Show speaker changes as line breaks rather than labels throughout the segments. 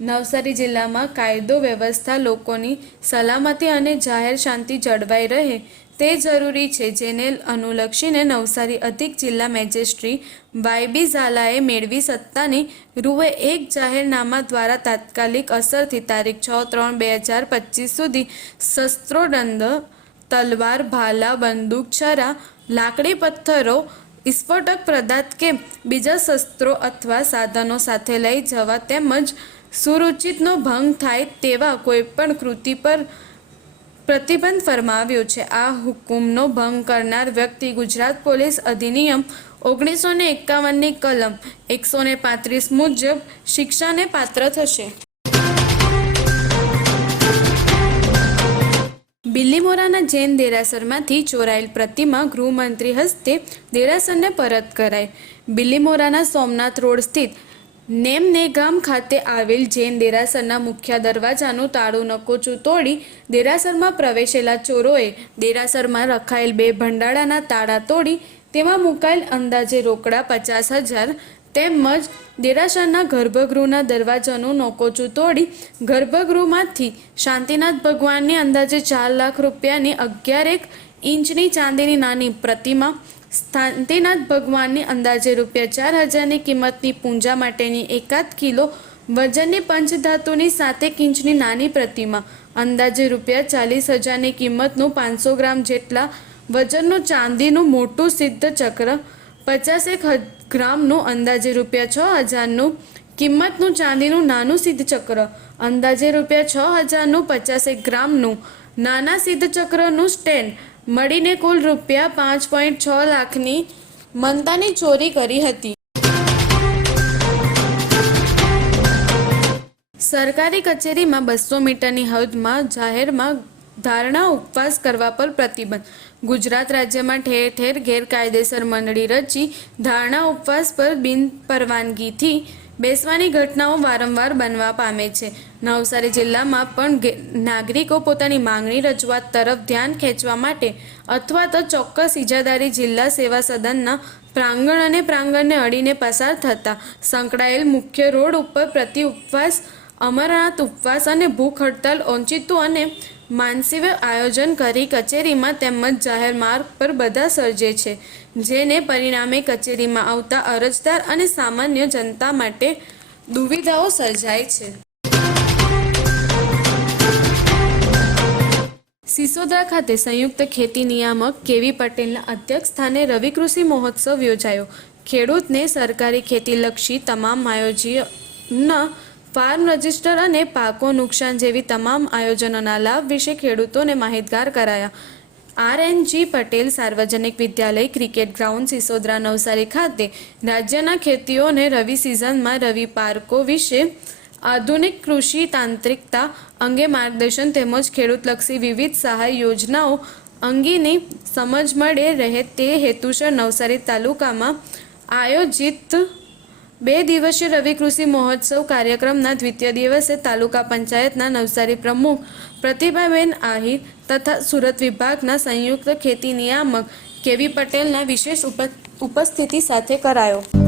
નવસારી જિલ્લામાં કાયદો વ્યવસ્થા લોકોની સલામતી અને જાહેર શાંતિ જળવાઈ રહે તે જરૂરી છે, જેને અનુલક્ષીને નવસારી અધિક જિલ્લા મેજિસ્ટ્રી વાયબી ઝાલાએ મેળવી સત્તાની રૂએ એક જાહેરનામા દ્વારા તાત્કાલિક અસરથી તારીખ છ ત્રણ બે હજાર પચીસ સુધી શસ્ત્રોદંડ, તલવાર, ભાલા, બંદૂક, છરા, લાકડી પથ્થરો, વિસ્ફોટક પદાર્થ કે બીજા શસ્ત્રો અથવા સાધનો સાથે લઈ જવા તેમજ સુરુચિતનો ભંગ થાય તેવા કોઈપણ કૃતિ પર પ્રતિબંધ ફરમાવ્યો છે. આ હુકુમનો ભંગ કરનાર વ્યક્તિ ગુજરાત પોલીસ અધિનિયમ ઓગણીસો ને એકાવનની કલમ એકસો ને પાંત્રીસ મુજબ શિક્ષાને પાત્ર થશે. બિલ્લીમોરાના જૈન દેરાસરમાંથી ચોરાયેલ પ્રતિમા ગૃહમંત્રી હસ્તે દેરાસરને પરત કરાઈ. બિલ્લીમોરાના સોમનાથ રોડ સ્થિત નેમને ગામ ખાતે આવેલ જૈન દેરાસરના મુખ્ય દરવાજાનું તાળું નકોચું તોડી દેરાસરમાં પ્રવેશેલા ચોરોએ દેરાસરમાં રખાયેલ બે ભંડારાના તાળા તોડી તેમાં મુકાયેલ અંદાજે રોકડા પચાસ હજાર તેમજ દેરાસરના ગર્ભગૃહના દરવાજાનું નોકોચું તોડી ગર્ભગૃહમાંથી શાંતિનાથ ભગવાનની અંદાજે ચાર લાખ રૂપિયાની અગિયારેક ઇંચની ચાંદીની નાની પ્રતિમા શાંતિનાથ ભગવાનની અંદાજે રૂપિયા ચાર હજારની કિંમતની પૂજા માટેની એકાદ કિલો વજનની પંચધાતુની સાતેક ઇંચની નાની પ્રતિમા, અંદાજે રૂપિયા ચાલીસ હજારની કિંમતનું પાંચસો ગ્રામ જેટલા વજનનું ચાંદીનું મોટું સિદ્ધ ચક્ર, પચાસેક ગ્રામનું અંદાજે રૂપિયા છ હજારનું કિંમતનું ચાંદીનું નાનું સિદ્ધ ચક્ર, અંદાજે રૂપિયા છ હજારનું પચાસેક ગ્રામનું નાના સિદ્ધ ચક્રનું સ્ટેન્ડ મળીને કુલ રૂપિયા પાંચ પોઈન્ટ છ લાખની મનતાની ચોરી કરી હતી. સરકારી કચેરીમાં બસો મીટરની હદમાં જાહેરમાં ધારણા ઉપવાસ કરવા પર પ્રતિબંધ. ગુજરાત રાજ્યમાં ઠેર ઠેર ગેરકાયદેસર મંડળી રચી ધારણા ઉપવાસ પર બિન પરવાનગીથી બેસવાની ઘટનાઓ વારંવાર બનવા પામે છે. નવસારી જિલ્લામાં પણ નાગરિકો પોતાની માંગણી રજૂઆત તરફ ધ્યાન ખેંચવા માટે અથવા તો ચોક્કસ ઇજાદારી જિલ્લા સેવા સદનના પ્રાંગણ અને પ્રાંગણને અડીને પસાર થતા સંકળાયેલ મુખ્ય રોડ ઉપર પ્રતિ ઉપવાસ, અમરનાથ ઉપવાસ અને ભૂખ હડતાલ ઓંચિતું અને માનસીવ આયોજન કરી કચેરીમાં તેમજ જાહેર માર્ગ પર બધા સર્જે છે, જેને પરિણામે કચેરીમાં આવતા અરજદાર અને સામાન્ય જનતા માટે દુવિધાઓ સર્જાય છે. સિસોદરા ખાતે સંયુક્ત ખેતી નિયામક કેવી પટેલના અધ્યક્ષ સ્થાને રવિ કૃષિ મહોત્સવ યોજાયો. ખેડૂતને સરકારી ખેતીલક્ષી તમામ આયોજનના ફાર્મ રજિસ્ટર અને પાકો નુકસાન જેવી તમામ આયોજનોના લાભ વિશે ખેડૂતોને માહિતગાર કરાયા. આરએનજી પટેલ સાર્વજનિક વિદ્યાલય ક્રિકેટ ગ્રાઉન્ડ સિસોદરા નવસારી ખાતે રાજ્યના ખેતીઓને રવિ સિઝનમાં રવિ પાર્કો વિશે આધુનિક કૃષિ તાંત્રિકતા અંગે માર્ગદર્શન તેમજ ખેડૂતલક્ષી વિવિધ સહાય યોજનાઓ અંગેની સમજ મળે રહે તે હેતુસર નવસારી તાલુકામાં આયોજિત બે દિવસીય રવિ કૃષિ મહોત્સવ કાર્યક્રમના દ્વિતીય દિવસે તાલુકા પંચાયતના નવસારી પ્રમુખ પ્રતિભાબેન આહિર તથા સુરત વિભાગના સંયુક્ત ખેતી નિયામક કેવી પટેલના વિશેષ ઉપ- ઉપસ્થિતિ સાથે કરાયો.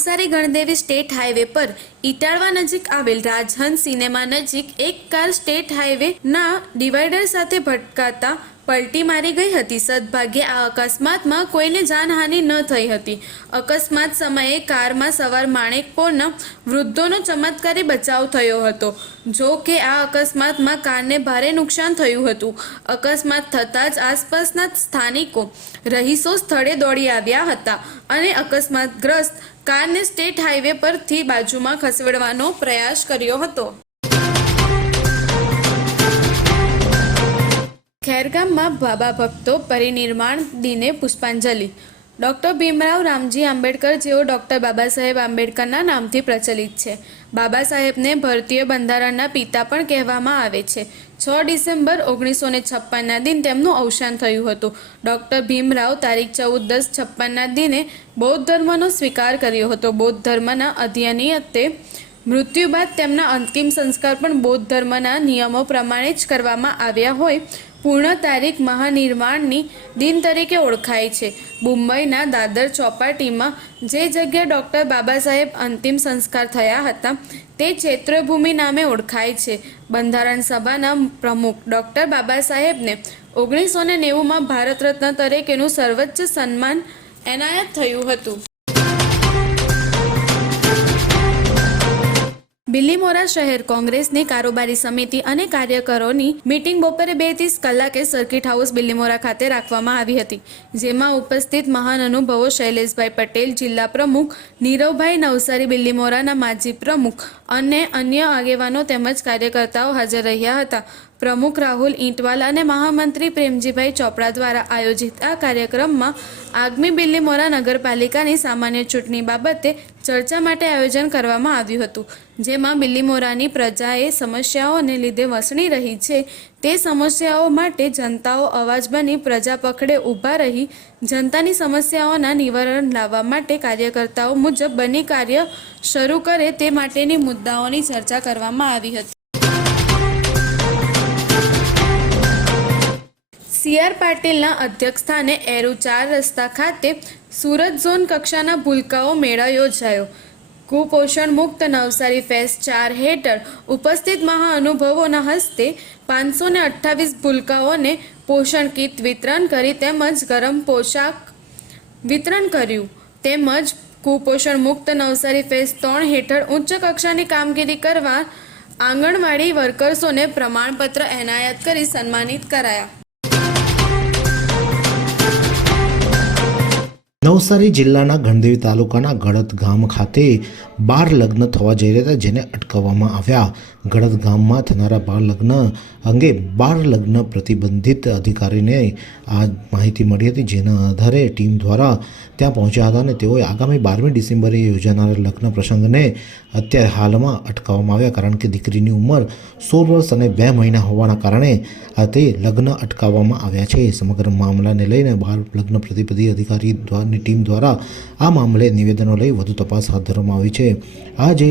નવસારી ગણદેવી સ્ટેટ હાઈવે પર ઇટાળવા નજીક આવેલ રાજહંસ સિનેમા નજીક એક કાર સ્ટેટ હાઈવે ના ડિવાઈડર સાથે ભટકાતા પલટી મારી ગઈ હતી. સદભાગ્યે આ અકસ્માતમાં કોઈને જાનહાનિ ન થઈ હતી. અકસ્માત સમયે કારમાં સવાર માણેકપોરના વૃદ્ધોનો ચમત્કારી બચાવ થયો હતો. જો કે આ અકસ્માતમાં કારને ભારે નુકસાન થયું હતું. અકસ્માત થતાં જ આસપાસના સ્થાનિકો રહીશો સ્થળે દોડી આવ્યા હતા અને અકસ્માતગ્રસ્ત કારને સ્ટેટ હાઈવે પરથી બાજુમાં ખસેડવાનો પ્રયાસ કર્યો હતો. ખેરગામમાં બાબા ભક્તો પરિનિર્માણ દિને પુષ્પાંજલિ ડૉક્ટર ભીમરાવ રામજી આંબેડકર, જેઓ ડૉક્ટર બાબા સાહેબ આંબેડકરના નામથી પ્રચલિત છે. બાબા સાહેબને ભારતીય બંધારણના પિતા પણ કહેવામાં આવે છે. છ ડિસેમ્બર ઓગણીસો ને છપ્પનના દિન તેમનું અવસાન થયું હતું. ડૉક્ટર ભીમરાવ તારીખ ચૌદ દસ છપ્પનના દિને બૌદ્ધ ધર્મનો સ્વીકાર કર્યો હતો. બૌદ્ધ ધર્મના અધ્યયનીયતે મૃત્યુ બાદ તેમના અંતિમ સંસ્કાર પણ બૌદ્ધ ધર્મના નિયમો પ્રમાણે જ કરવામાં આવ્યા હોય પૂર્ણ તારીખ મહાનિર્માણની દિન તરીકે ઓળખાય છે. મુંબઈના દાદર ચોપાટીમાં જે જગ્યાએ ડૉક્ટર બાબા સાહેબ અંતિમ સંસ્કાર થયા હતા, તે ચૈત્રભૂમિ નામે ઓળખાય છે. બંધારણ સભાના પ્રમુખ ડૉક્ટર બાબા સાહેબને ઓગણીસો ને નેવુંમાં ભારત રત્ન તરીકેનું સર્વોચ્ચ સન્માન એનાયત થયું હતું. બિલ્લીમોરા શહેર કોંગ્રેસની કારોબારી સમિતિ અને કાર્યકરોની મીટિંગ બપોરે બે ત્રીસ કલાકે સર્કિટ હાઉસ બિલીમોરા ખાતે રાખવામાં આવી હતી, જેમાં ઉપસ્થિત મહાન અનુભવો શૈલેષભાઈ પટેલ, જિલ્લા પ્રમુખ નીરવભાઈ નવસારી બિલીમોરાના માજી પ્રમુખ અને અન્ય આગેવાનો તેમજ કાર્યકર્તાઓ હાજર રહ્યા હતા. પ્રમુખ રાહુલ ઈંટવાલ અને મહામંત્રી પ્રેમજીભાઈ ચોપડા દ્વારા આયોજિત આ કાર્યક્રમમાં આગામી બિલ્લીમોરા નગરપાલિકાની સામાન્ય ચૂંટણી બાબતે ચર્ચા માટે આયોજન કરવામાં આવ્યું હતું. જેમાં બિલ્લીમોરાની પ્રજાએ સમસ્યાઓને લીધે વસણી રહી છે. તે સમસ્યાઓ માટે જનતાઓ અવાજ બની પ્રજા પકડે ઊભા રહી, જનતાની સમસ્યાઓના નિવારણ લાવવા માટે કાર્યકર્તાઓ મુજબ બની કાર્ય શરૂ કરે તે માટેની મુદ્દાઓની ચર્ચા કરવામાં આવી હતી. સી આર પાટીલના અધ્યક્ષસ્થાને એરુ ચાર રસ્તા ખાતે સુરત ઝોન કક્ષાના ભૂલકાઓ મેળો યોજાયો. કુપોષણ મુક્ત નવસારી ફેસ ચાર હેઠળ ઉપસ્થિત મહાઅનુભવોના હસ્તે પાંચસો ને અઠ્ઠાવીસ ભૂલકાઓને પોષણ કીટ વિતરણ કરી તેમજ ગરમ પોશાક વિતરણ કર્યું. તેમજ કુપોષણ મુક્ત નવસારી ફેસ ત્રણ હેઠળ ઉચ્ચ કક્ષાની કામગીરી કરવા આંગણવાડી વર્કર્સોને પ્રમાણપત્ર એનાયત કરી સન્માનિત કરાયા.
નવસારી જિલ્લાના ગણદેવી તાલુકાના ગળત ગામ ખાતે બાર લગ્ન થવા જઈ રહ્યા હતા, જેને અટકાવવામાં આવ્યા. ગળદ ગામમાં થનારા બાળ લગ્ન અંગે બાળ લગ્ન પ્રતિબંધિત અધિકારીને આ માહિતી મળી હતી, જેના આધારે ટીમ દ્વારા ત્યાં પહોંચ્યા હતા અને તેઓએ આગામી બારમી ડિસેમ્બરે યોજાનારા લગ્ન પ્રસંગને અત્યારે હાલમાં અટકાવવામાં આવ્યા, કારણ કે દીકરીની ઉંમર સોળ વર્ષ અને બે મહિના હોવાના કારણે આ તે લગ્ન અટકાવવામાં આવ્યા છે. સમગ્ર મામલાને લઈને બાળ લગ્ન પ્રતિબંધિત અધિકારી દ્વારની ટીમ દ્વારા આ મામલે નિવેદનો લઈ વધુ તપાસ હાથ ધરવામાં આવી છે. આ જે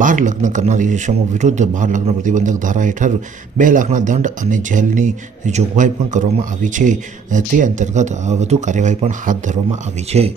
બાળ લગ્ન કરનાર ઇસમો વિરુદ્ધ બાર લગ્ન પ્રતિબંધક ધારા હેઠળ બે લાખના દંડ અને જેલની જોગવાઈ પણ કરવામાં આવી છે. તે અંતર્ગત વધુ કાર્યવાહી પણ હાથ ધરવામાં આવી છે.